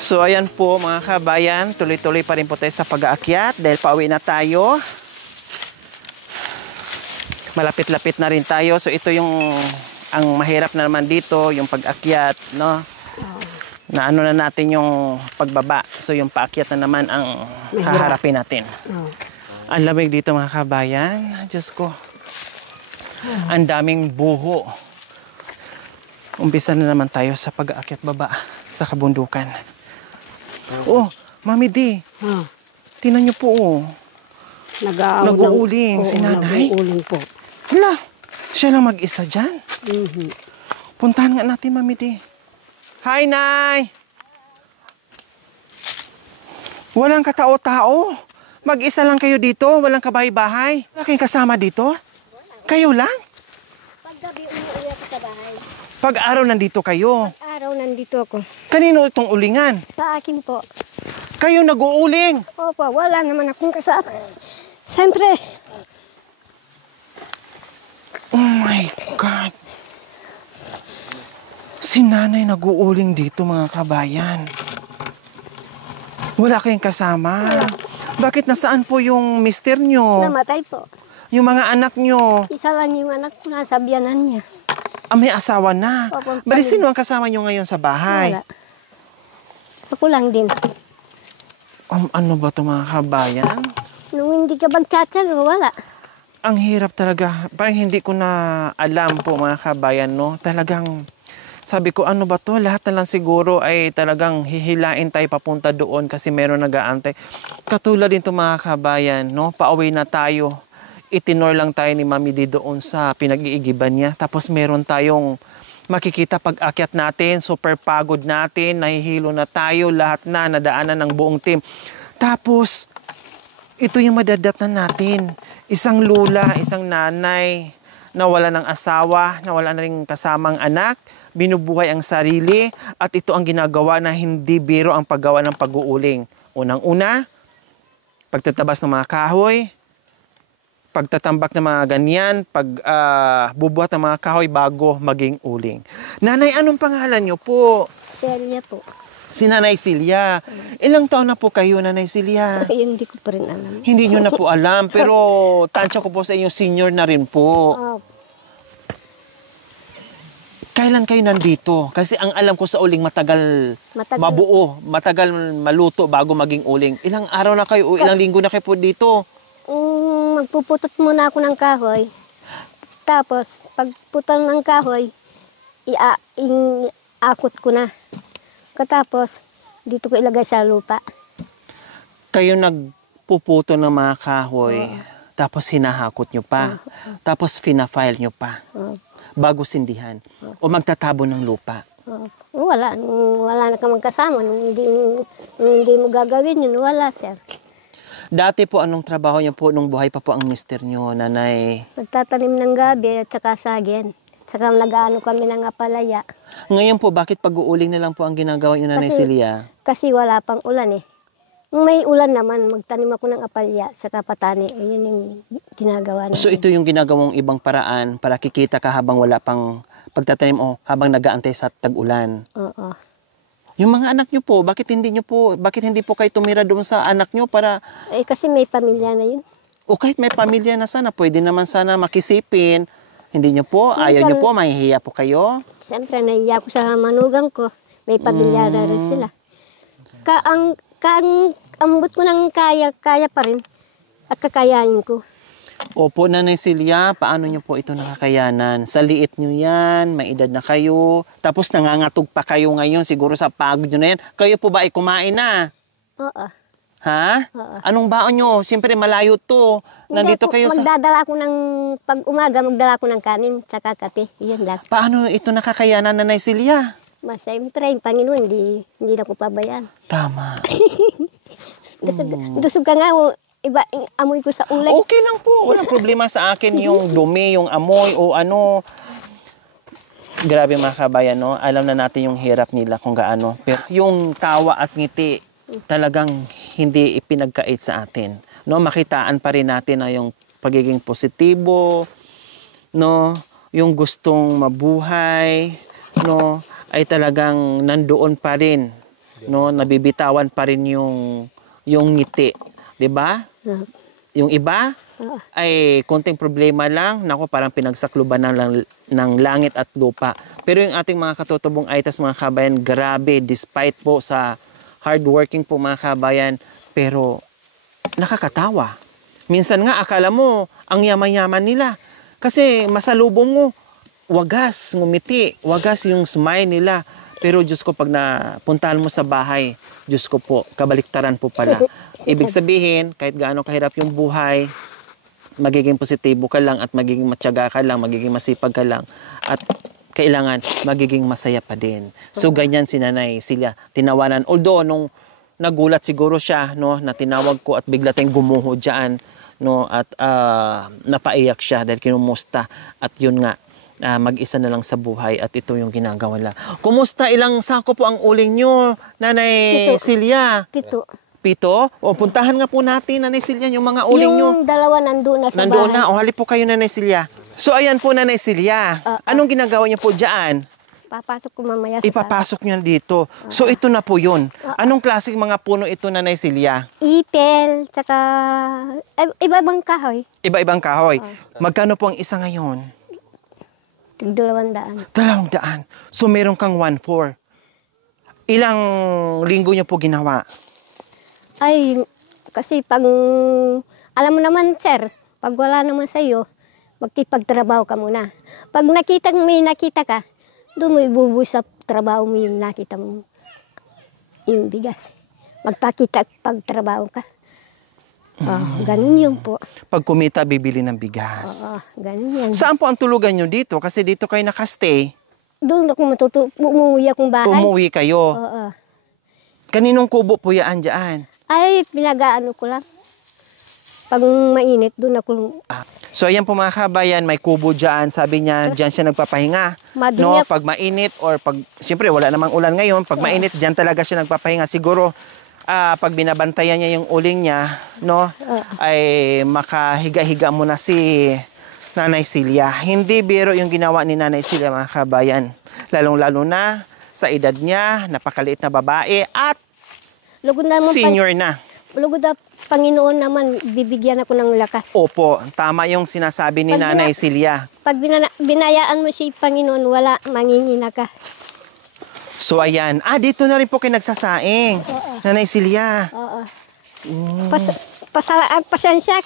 So ayan po mga kabayan, tuloy-tuloy pa rin po tayo sa pag-aakyat dahil pauwi na tayo. Malapit-lapit na rin tayo. So ito yung ang mahirap na naman dito, yung pag-akyat, no? Na ano na natin yung pagbaba. So yung paakyat na naman ang haharapin natin. Ang lamig dito mga kabayan. Diyos ko. Ang daming buho. Umpisa na naman tayo sa pag-aakyat baba sa kabundukan. Oh, Mami D. Tingnan niyo po, oh. Nag-uuling si nanay. Nag-uuling po. Hala, siya lang mag-isa dyan. Puntahan nga natin, Mami D. Hi, Nay! Walang katao-tao. Mag-isa lang kayo dito, walang kabahay-bahay. Wala kayong kasama dito? Kayo lang? Paggabi, umuwi ako sa bahay. Pag-araw nandito kayo. Pag-araw, nandito ako. Kanino itong ulingan? Sa akin po. Kayo nag-uuling. Opo, wala naman akong kasama. Siyempre. Oh my God. Si nanay nag-uuling dito mga kabayan. Wala kayong kasama. Bakit nasaan po yung mister nyo? Namatay po. Yung mga anak nyo? Isa lang yung anak ko, nasa biyanan niya. May asawa na. Opo, Bali, sino ang kasama nyo ngayon sa bahay? Wala. Ako lang din. Ano ba ito mga kabayan? Nung hindi ka magtsatsaga, wala. Ang hirap talaga. Parang hindi ko na alam po mga kabayan, no? Talagang sabi ko, ano ba to? Lahat na lang siguro ay talagang hihilain tayo papunta doon kasi meron nag-aantay. Katulad din ito mga kabayan, no? Pauwi na tayo. Itinor lang tayo ni Mami D doon sa pinag-iigiban niya. Tapos meron tayong makikita pag-akyat natin, super pagod natin, nahihilo na tayo, lahat na, nadaanan ng buong team. Tapos, ito yung madadatnan natin. Isang lula, isang nanay, na wala ng asawa, na wala na rin kasamang anak, binubuhay ang sarili, at ito ang ginagawa na hindi biro ang paggawa ng pag-uuling. Unang-una, pagtatabas ng mga kahoy, pagtatambak ng mga ganyan, bubuhat ng mga kahoy bago maging uling. Nanay, anong pangalan niyo po? Celia po. Si Nanay Celia. Ilang taon na po kayo, Nanay Celia? Hindi ko pa rin alam. Hindi nyo na po alam, pero tansya ko po sa inyo, senior na rin po. Kailan kayo nandito? Kasi ang alam ko sa uling matagal mabuo, matagal maluto bago maging uling. Ilang araw na kayo o ilang linggo na kayo po dito? Magpuputot muna ako ng kahoy. Tapos, pagputol ng kahoy, iakot ko na. Katapos, dito ko ilagay sa lupa. Kayo nagpuputo ng mga kahoy, tapos hinahakot nyo pa, tapos fina-file nyo pa, bago sindihan, o magtatabo ng lupa. Wala na ka magkasama. Nung hindi mo gagawin yun, wala, sir. Dati po, anong trabaho niyo po nung buhay pa po ang mister nyo, Nanay? Nagtatanim ng gabi at saka saging. Saka nag-ano kami ng apalaya. Ngayon po, bakit pag-uuling na lang po ang ginagawa niyo, Nanay Celia? Kasi wala pang ulan eh. Nung may ulan naman, magtanim ako ng apalaya saka patani. Yun yung ginagawa namin. So ito yung ginagawang ibang paraan para kikita ka habang wala pang pagtatanim o habang nag-aantay sa tag-ulan? Oo. Yung mga anak nyo po, bakit hindi po kayo tumira doon sa anak nyo para... kasi may pamilya na yun. O kahit may pamilya na sana, pwede naman sana makisipin. Hindi nyo po, ayaw nyo po, mahihiya po kayo. Siyempre, nahiya ko sa manugang ko. May pamilya na rin sila. Ambot ko ng kaya pa rin. At kakayanin ko. Opo, Nanay Celia, paano nyo po ito nakakayanan? Sa liit nyo yan, may edad na kayo, tapos nangangatog pa kayo ngayon, siguro sa pagod nyo na yan. Kayo po ba ay kumain na? Oo. Ha? Oo. Anong baon nyo? Siyempre malayo to. Nandito kayo sa... Magdadala ko ng, pag umaga, magdala ko ng kanin, saka kape. Iyan lang. Paano ito nakakayanan, Nanay Celia? Siyempre, yung Panginoon, hindi na ko pabayaan. Tama. Dusog ka nga, iba, amoy ko sa ulay. Okay lang po. Walang problema sa akin yung dumi, yung amoy o ano. Grabe mga kabayan, no? Alam na natin yung hirap nila kung gaano. Pero yung tawa at ngiti, talagang hindi ipinagkait sa atin. No? Makitaan pa rin natin na yung pagiging positibo, no? Yung gustong mabuhay, no? ay talagang nandoon pa rin, no, nabibitawan pa rin yung ngiti, 'di ba? Ah, Yung iba ah, ay konting problema lang, nako parang pinagsakluban ng langit at lupa. Pero yung ating mga katutubong Aitas mga kabayan, grabe, despite po sa hardworking po mga kabayan, pero nakakatawa. Minsan nga akala mo ang yaman-yaman nila kasi masalubong mo, wagas, ngumiti, wagas yung smile nila. Pero Diyos ko, pag napuntahan mo sa bahay, Diyos ko po, kabaliktaran po pala. Ibig sabihin, kahit gaano kahirap yung buhay, magiging positibo ka lang at magiging matyaga ka lang, magiging masipag ka lang. At kailangan magiging masaya pa din. So ganyan si Nanay Celia, tinawanan. Although nung nagulat siguro siya, no, na tinawag ko at bigla tayong gumuho diyan, no, at napaiyak siya dahil kinumusta. At yun nga, mag-isa na lang sa buhay at ito yung ginagawa nila. Kumusta, ilang sako po ang uling nyo, Nanay Pito. Celia? 7. 7? O, puntahan nga po natin, Nanay Celia, yung mga uling nyo. Yung dalawa nandun na sa Nandoon bahay. na. O, halip po kayo, Nanay Celia. So, ayan po, Nanay Celia. Anong ginagawa niyo po dyan? Papasok ko mamaya sa Ipapasok niyo dito. So, ito na po yun. Anong klaseng mga puno ito, Nanay Celia? ipel, tsaka iba-ibang kahoy. Iba-ibang kahoy. Magkano po ang isa ngayon? Tig 200. 200. So, meron kang 1/4. Ilang linggo niyo po ginawa? Ay, kasi pag, alam mo naman sir, pag wala naman sa'yo, magkipagtrabaho ka muna. Pag may nakita ka, doon mo ibubuhay sa trabaho mo yung nakita mo, yung bigas. Pagtrabaho ka. Ganun yun po. Pag kumita, bibili ng bigas. Ganun yan. Saan po ang tulugan niyo dito? Kasi dito kayo nakastay. Doon ako umuwi akong bahay. Umuwi kayo. Oo. Kaninong kubo po yan dyan? Ay, pinag-aano ko lang. Pag mainit, doon ako. So ayan po mga kabayan, may kubo dyan. Sabi niya, dyan siya nagpapahinga. No, Madumi. pag mainit or pag, siyempre wala namang ulan ngayon, pag mainit, dyan talaga siya nagpapahinga. Siguro, pag binabantayan niya yung uling niya, no, ay makahiga-higa muna si Nanay Celia. Hindi biro yung ginawa ni Nanay Celia mga kabayan. Lalong-lalo na sa edad niya, napakaliit na babae at Lugod naman senior na. Lugod na Panginoon naman, bibigyan ako ng lakas. Opo, tama yung sinasabi ni Pag Nanay Celia. Pag binayaan mo si Panginoon, wala, mangingina ka. So ayan, dito na rin po kayo nagsasaing. Nanay Celia. Oo. Pasensya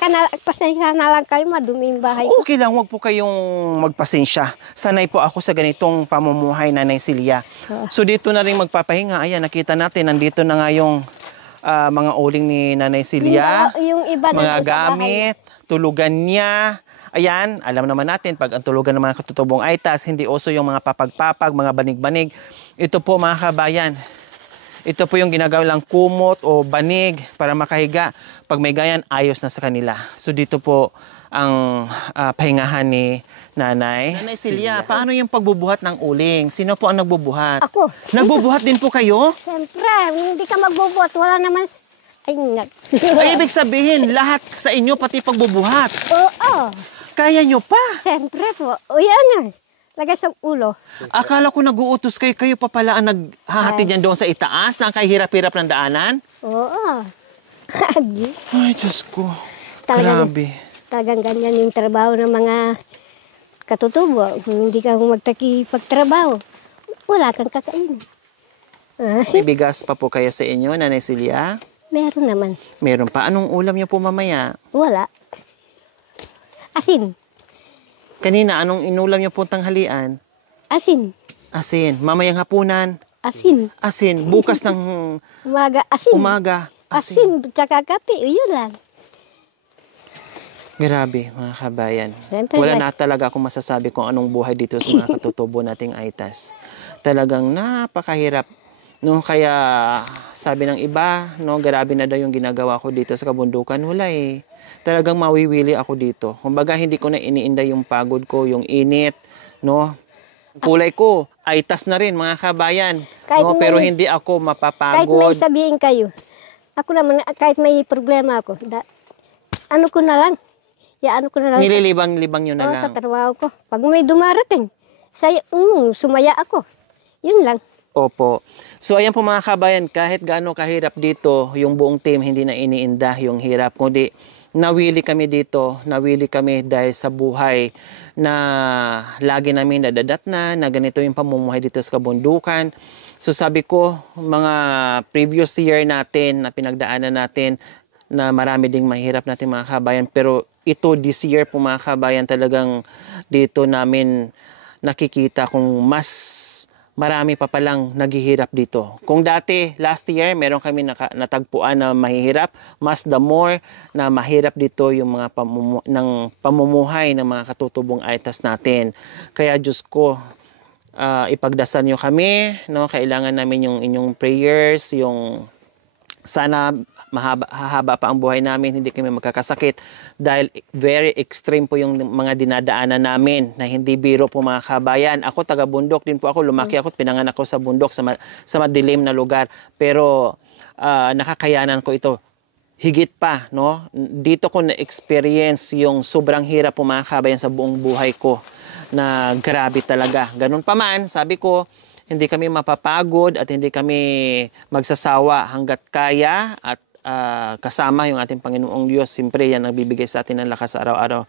na lang kayo, madumi yung bahay ko. Okay lang, wag po kayong magpasensya. Sanay po ako sa ganitong pamumuhay, Nanay Celia. So dito na rin magpapahinga. Ayan, nakita natin, nandito na nga yung mga uling ni Nanay Celia. Yung iba Mga nandun sa bahay. gamit, tulugan niya. Ayan, alam naman natin, pag ang tulugan ng mga katutubong Aitas, hindi uso yung mga papag-papag, mga banig-banig. Ito po mga kabayan, ito po yung ginagawa lang kumot o banig para makahiga. Pag may gayan, ayos na sa kanila. So dito po ang pahingahan ni Nanay. Nanay Celia, paano yung pagbubuhat ng uling? Sino po ang nagbubuhat? Ako. Nagbubuhat din po kayo? Siyempre, hindi ka magbubuhat, wala naman. Ay, Ay, ibig sabihin, lahat sa inyo, pati pagbubuhat. Oo. Kaya nyo pa. Siyempre po. O yan na. Lagay sa ulo. Akala ko nag-uutos kayo, kayo pa pala ang naghahatid yan doon sa itaas, na kahirap-hirap ng daanan? Oo. Ay, Diyos ko. Talagang- Grabe. Talagang ganyan yung trabaho ng mga katutubo. Kung hindi ka magtakipagtrabaho, wala kang kakainin. May bigas pa po kayo sa inyo, Nanay Celia? Meron naman. Meron pa. Anong ulam niyo po mamaya? Wala. Asin. Kanina, anong inulam niyo po tanghalian? Asin. Asin. Mamayang hapunan, Asin. asin. Bukas ng Umaga, asin. umaga, asin. Asin, tsaka kape. Yun lang. Grabe, mga kabayan. Siyempre, Wala na talaga akong masasabi kung anong buhay dito sa mga katutubo nating Aitas. Talagang napakahirap. No, kaya sabi ng iba, no, grabe na daw yung ginagawa ko dito sa kabundukan. Wala eh. Talagang mawiwili ako dito. Kumbaga hindi ko na iniinda yung pagod ko, yung init, no. Kulay ko, Aitas na rin mga kabayan. Kahit No, pero may- hindi ako Kahit may mapapagod. sabihin kayo, ako naman, kahit may problema ako, ano ko na lang, ano ko na lang Nililibang-libang nyo na sa lang. trabaho ko. Pag may dumarating, sumaya ako. Yun lang. Opo. So ayan po mga kabayan, kahit gaano kahirap dito, yung buong team hindi na iniinda yung hirap, kundi nawili kami dito, nawili kami dahil sa buhay na lagi namin nadadat na ganito yung pamumuhay dito sa kabundukan. So sabi ko, mga previous year natin na pinagdaanan natin, na marami ding mahirap natin mga kabayan, pero ito this year po mga kabayan, talagang dito namin nakikita kung mas marami pa palang naghihirap dito. Kung dati, last year, meron kami natagpuan na mahihirap, mas the more na mahirap dito yung mga pamumuhay ng mga katutubong aitas natin. Kaya Diyos ko, ipagdasal nyo kami, no? Kailangan namin yung inyong prayers, yung sana hahaba pa ang buhay namin, hindi kami magkakasakit, dahil very extreme po yung mga dinadaanan namin na hindi biro po mga kabayan. Ako taga bundok din po ako, lumaki ako, pinanganak ako sa bundok, sa madilim na lugar, pero nakakayanan ko ito. Higit pa, no? Dito ko na-experience yung sobrang hirap po mga kabayan sa buong buhay ko, na grabe talaga. Ganun pa man, sabi ko, hindi kami mapapagod at hindi kami magsasawa hanggat kaya, at kasama yung ating Panginoong Diyos. Siyempre, yan ang bibigay sa atin ng lakas araw-araw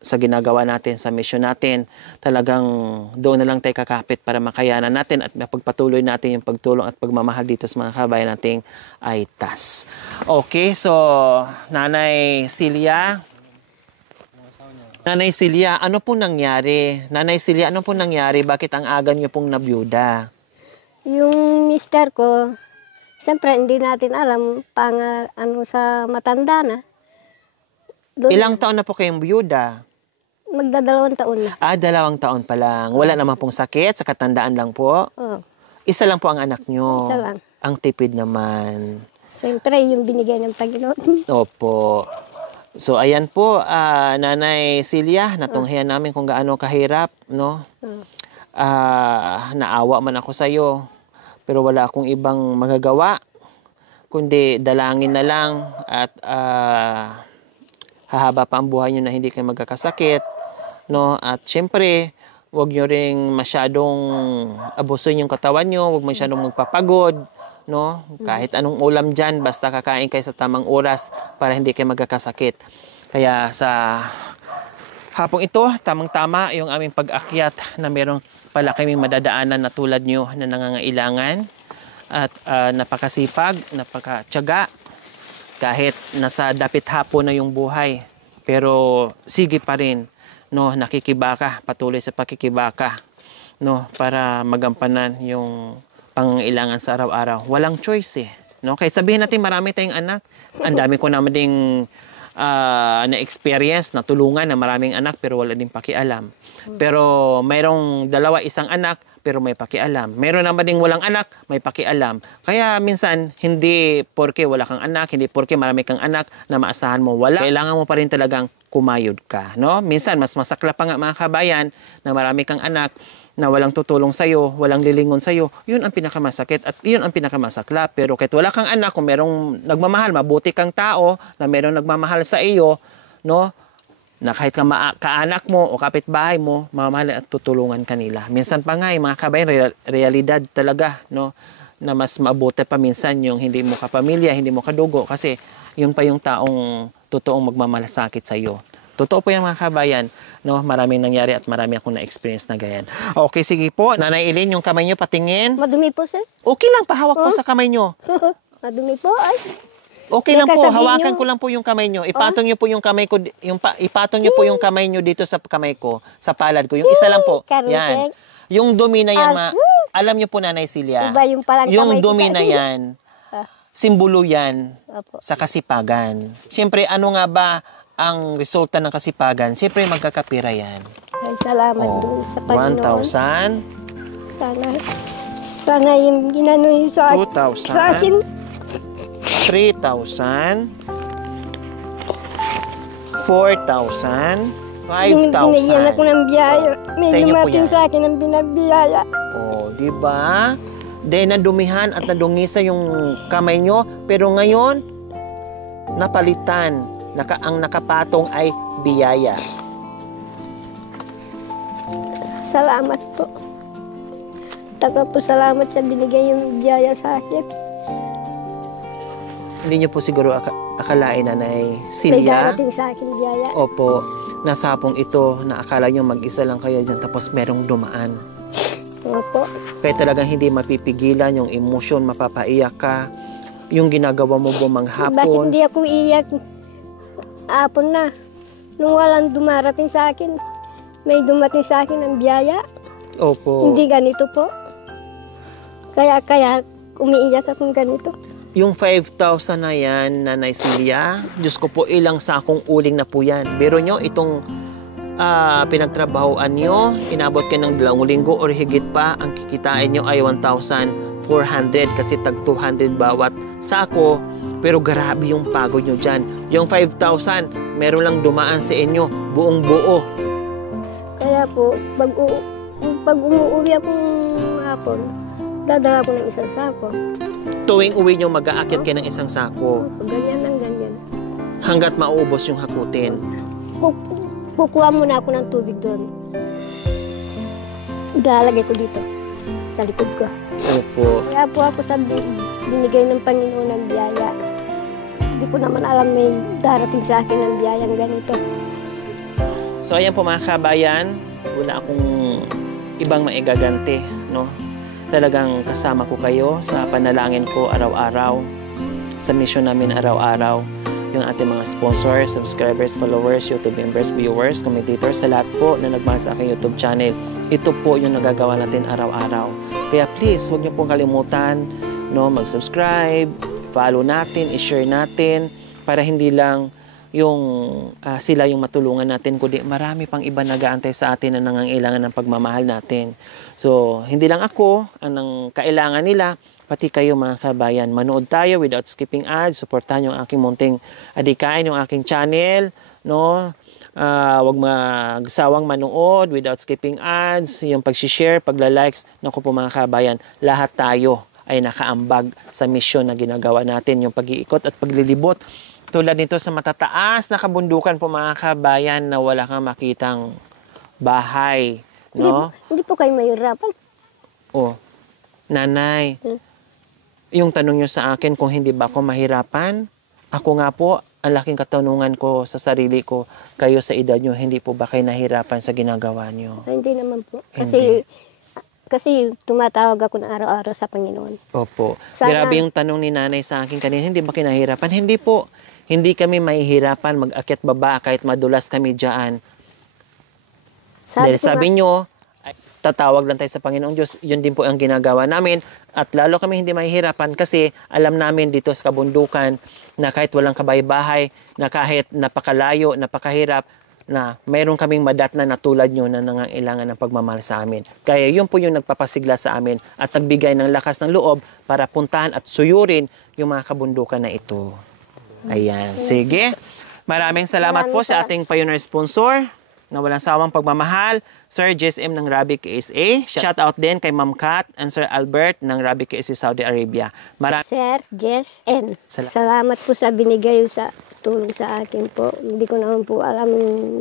sa ginagawa natin, sa mission natin. Talagang doon na lang tayo kakapit para makayanan natin at mapagpatuloy natin yung pagtulong at pagmamahal dito sa mga kabayan nating aitas. Okay, so Nanay Celia, ano pong nangyari? Nanay Celia, ano pong nangyari? Bakit ang aga niyo pong nabiyuda? Yung mister ko, siyempre hindi natin alam ano sa matanda na. Doon, Ilang taon na po kayong biyuda? magdadalawang taon na. 2 taon pa lang. Wala naman pong sakit, sa katandaan lang po. Oh, Isa lang po ang anak nyo. isa lang. Ang tipid naman. Siyempre, yung binigay ng Panginoon. Opo. So ayan po, Nanay Celia, natunghayan namin kung gaano kahirap, no? Naawa man ako sa iyo, pero wala akong ibang magagawa kundi dalangin na lang at hahaba pa ang buhay niyo na hindi kayo magkakasakit, no? At syempre, huwag niyo ring masyadong abusuin yung katawan niyo, huwag masyadong magpapagod, no? Kahit anong ulam diyan, basta kakain kayo sa tamang oras para hindi kayo magkakasakit. Kaya sa hapong ito, tamang-tama yung aming pag-akyat na meron pala kaming madadaanan na tulad nyo na nangangailangan at napakasipag, napakatyaga, kahit nasa dapit hapon na yung buhay. Pero sige pa rin, no, nakikibaka, patuloy sa pakikibaka, no, para magampanan yung pangangailangan sa araw-araw. Walang choice eh. No? Kahit sabihin natin marami tayong anak, ang dami ko naman ding na-experience, natulungan na maraming anak pero wala din pakialam. Pero mayroong 2, 1 anak pero may pakialam. Mayroon naman ding walang anak, may pakialam. Kaya minsan, hindi porke wala kang anak, hindi porke marami kang anak na maasahan mo wala. Kailangan mo pa rin talagang kumayod ka. No? Minsan, mas masakla pa nga mga kabayan na marami kang anak na walang tutulong sa'yo, walang lilingon sa'yo, yun ang pinakamasakit at yun ang pinakamasakla. Pero kahit wala kang anak, kung merong nagmamahal, mabuti kang tao na merong nagmamahal sa iyo, no, na kahit kaanak mo o kapitbahay mo, mamahal at tutulungan kanila. Minsan pa nga, mga kabayan, realidad talaga, no, na mas mabuti pa minsan yung hindi mo kapamilya, hindi mo kadugo, kasi yun pa yung taong totoong magmamalasakit sa iyo. Totoo po yung mga kabayan, no? Maraming nangyari at marami akong na-experience na ganyan. Okay, sige po. Nanay Eileen, yung kamay nyo patingin. Madumi po, sir. Okay lang, pahawak po sa kamay nyo. Madumi po, ay. Okay May lang po, kasabihin hawakan nyo. ko lang po yung kamay nyo. Ipatong nyo po yung kamay ko, ipatong nyo po yung kamay nyo dito sa kamay ko, sa palad ko. Yung isa lang po. Karusek. Yan. Yung dumi na yan, Asus. alam nyo po, Nanay Celia. Iba yung palang Yung kamay ko dumi sa na inyo. yan, simbolo yan Opo. sa kasipagan. Siyempre, ano nga ba ang resulta ng kasipagan? Siyempre, magkakapira yan. Ay, salamat doon sa Panginoon. 1,000, Sana yung ginano yun sa 2,000, sa akin. 3,000, 4,000, Yung binigyan ako 5,000. ng biyaya. May Sa inyo po lumating yan. sa akin ng binagbiyaya. Oh, di ba? Dahil nadumihan at nadungisa yung kamay nyo, pero ngayon, napalitan. Ang nakapatong ay biyaya. Salamat po. Taka po salamat sa binigay yung biyaya sa akin. Hindi niyo po siguro akalain, Nanay May Celia. darating sa akin biyaya. Opo, nasapong ito na akala niyo mag-isa lang kayo dyan tapos merong dumaan. Opo. Kaya talagang hindi mapipigilan yung emosyon, mapapaiyak ka. Yung ginagawa mo bumang Bakit hapon. hindi ako iiyak? Apon na. Nung walang dumarating sa akin, may dumating sa akin ang biyaya. Opo. Hindi ganito po. Kaya umiiyak akong ganito. Yung 5,000 na yan, Nanay Celia, Diyos ko po, ilang sakong uling na po yan. Pero nyo, itong pinagtrabahoan nyo, inabot kayo ng 2 linggo or higit pa, ang kikitain nyo ay 1,400 kasi tag 200 bawat sako. Pero grabe yung pagod nyo dyan. Yung 5,000, meron lang dumaan sa inyo, buong buo. Kaya po, pag umuwi akong hapon, dadala ko ng isang sako. Tuwing uwi nyo, mag-aakyat kayo ng isang sako Ganyan lang ganyan. hanggat maubos yung hakutin. Kukuha muna ako ng tubig doon. Ilalagay ko dito, sa likod ko. Opo. Kaya po ako sa binigay ng Panginoon ng biyaya. Hindi ko naman alam may darating sa akin ng biyayang ganito. So ayan po mga kabayan, wala akong ibang maigagante, no? Talagang kasama ko kayo sa panalangin ko araw-araw, sa mission namin araw-araw, yung ating mga sponsors, subscribers, followers, YouTube members, viewers, commentators, sa lahat po na nagmahal sa aking YouTube channel. Ito po yung nagagawa natin araw-araw. Kaya please, huwag niyo pong kalimutan, no, mag-subscribe, follow natin, i-share natin, para hindi lang yung sila yung matulungan natin, kundi marami pang iba nag-aantay sa atin na nangangailangan ng pagmamahal natin. So, hindi lang ako ang kailangan nila, pati kayo mga kabayan. Manood tayo without skipping ads, suportahan yung aking munting adikain, yung aking channel, no? Huwag magsawang manood without skipping ads, yung pag-share, pagla-likes, naku po mga kabayan, lahat tayo ay nakaambag sa mission na ginagawa natin, yung pag-iikot at paglilibot. Tulad nito sa matataas na kabundukan po mga kabayan na wala kang makitang bahay, no? Hindi po kayo mahirapan. Oh, Nanay, yung tanong nyo sa akin kung hindi ba ako mahirapan, ako nga po, ang laking katanungan ko sa sarili ko, kayo sa edad nyo, hindi po ba kayo nahirapan sa ginagawa nyo? Ay, hindi naman po. Hindi. Kasi tumatawag ako na araw-araw sa Panginoon. Opo. Sana- Grabe yung tanong ni Nanay sa akin kanina, hindi ba kinahirapan? Hindi po. Hindi kami mahihirapan mag-akyat baba kahit madulas kami dyan. Dahil ko sabi nyo, ay, tatawag lang tayo sa Panginoong Diyos. Yun din po ang ginagawa namin. At lalo kami hindi mahihirapan kasi alam namin dito sa kabundukan na kahit walang kabay-bahay, na kahit napakalayo, napakahirap, na mayroon kaming madatna na tulad nyo na nangangailangan ng pagmamahal sa amin. Kaya yun po yung nagpapasigla sa amin at nagbigay ng lakas ng loob para puntahan at suyurin yung mga kabundukan na ito. Ayan. Sige. Maraming salamat po sa ating pioneer sponsor na walang sawang pagmamahal, Sir JSM ng Rabi KSA. Shout out din kay Ma'am Kat and Sir Albert ng Rabi KSA Saudi Arabia. Sir Jess N. Salamat. Salamat po sa binigay sa tulong sa akin po. Hindi ko naman po alam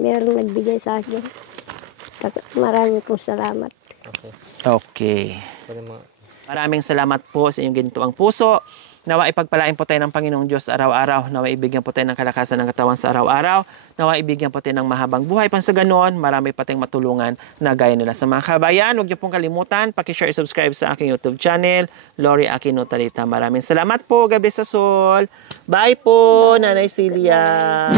merong nagbigay sa akin. Maraming po salamat. Okay. Maraming salamat po sa inyong gintuang puso. Nawa ipagpalain po tayo ng Panginoong Diyos araw-araw. Nawa ibigyan po tayo ng kalakasan ng katawan sa araw-araw. Nawa ibigyan po tayo ng mahabang buhay. Pan sa ganon, marami pa tayong matulungan na gaya nila sa mga kabayan. Huwag niyo pong kalimutan, pakishare, subscribe sa aking YouTube channel, Lori Aquino Talita. Maraming salamat po. God bless us all. Bye po, Nanay Celia.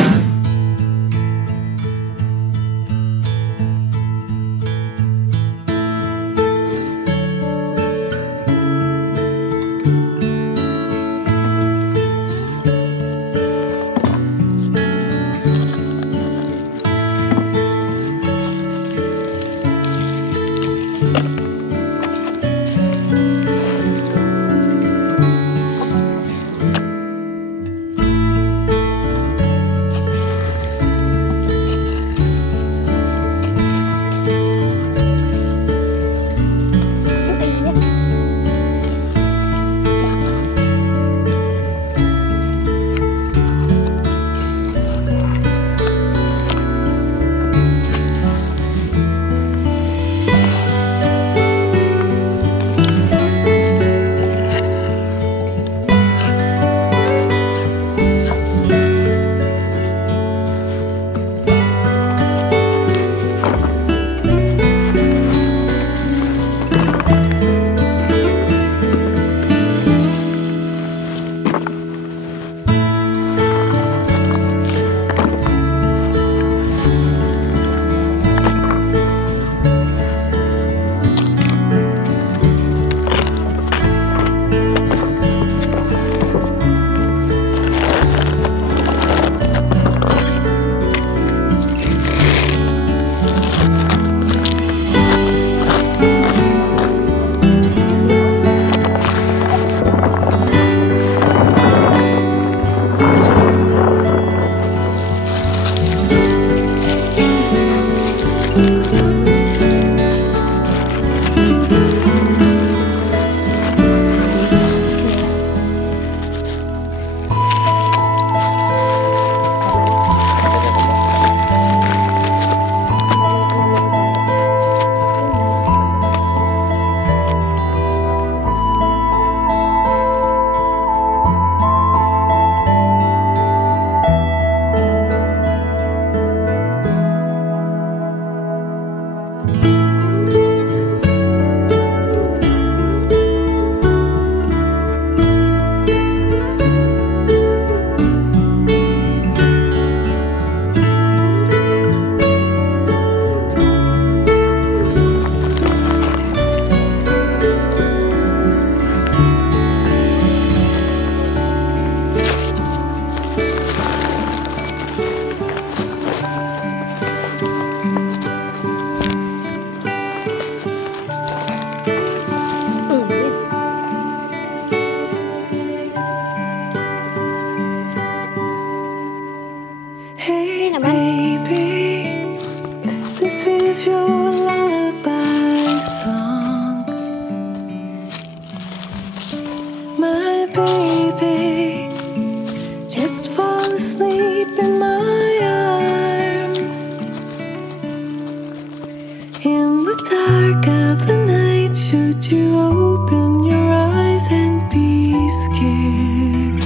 open your eyes and be scared.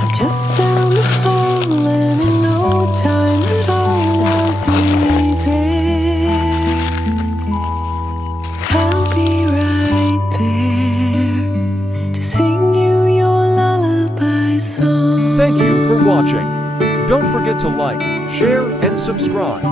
I'm just down the hall and in no time at all I'll be there. I'll be right there to sing you your lullaby song. Thank you for watching. Don't forget to like, share, and subscribe.